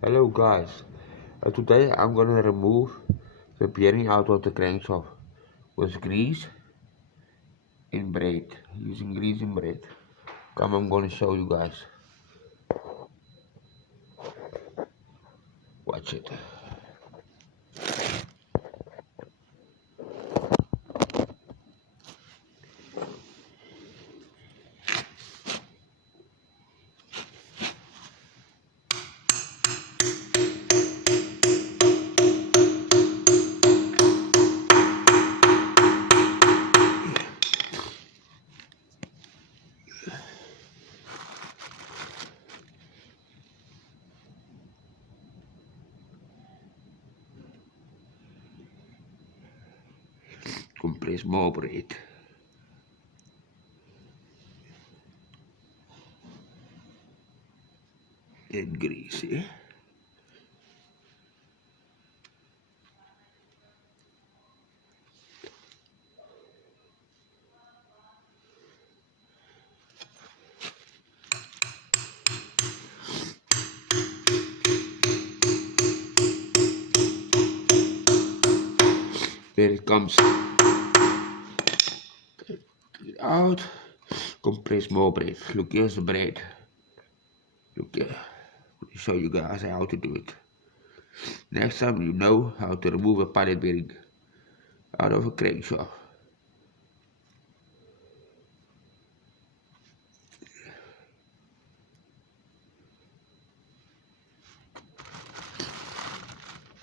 Hello guys, today I'm gonna remove the bearing out of the crankshaft with grease in braid, using grease in braid. Come, I'm gonna show you guys. Watch it. Compress more braid. And grease, eh? There it comes. Take it out. Compress more braid. Look, here's the braid. Look here. Let me show you guys how to do it. Next time you know how to remove a pilot bearing out of a crankshaft.